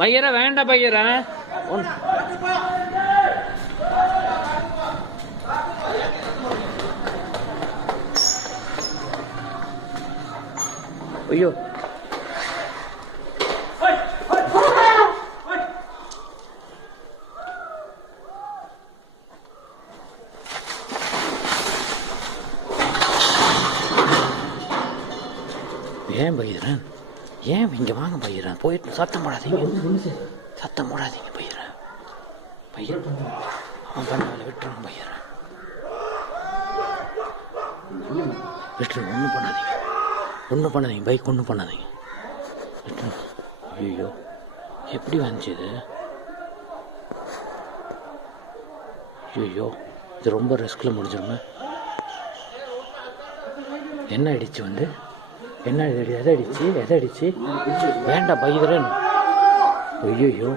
பையரா வேண்டாம் பையரா ஐயோ ஏன் பையரன் ஏன் இங்க வாங்க பையரன் போயிட்டு சத்தம் போடாதீங்க சத்தம் போடாதீங்க பையரன் பையன் அவன் பண்ண விட்டுருங்க பையரன் விட்டுருங்க ஒன்றும் பண்ணாதீங்க பைக் ஒன்றும் பண்ணாதீங்க விட்டுருங்க ஐயோ எப்படி வந்துச்சு இது ஐயோ இது ரொம்ப ரிஸ்கில் முடிஞ்சிருங்க என்ன ஆயிடுச்சு வந்து என்ன எதை அடிச்சு வேண்டாம் பையரன் ஐயோ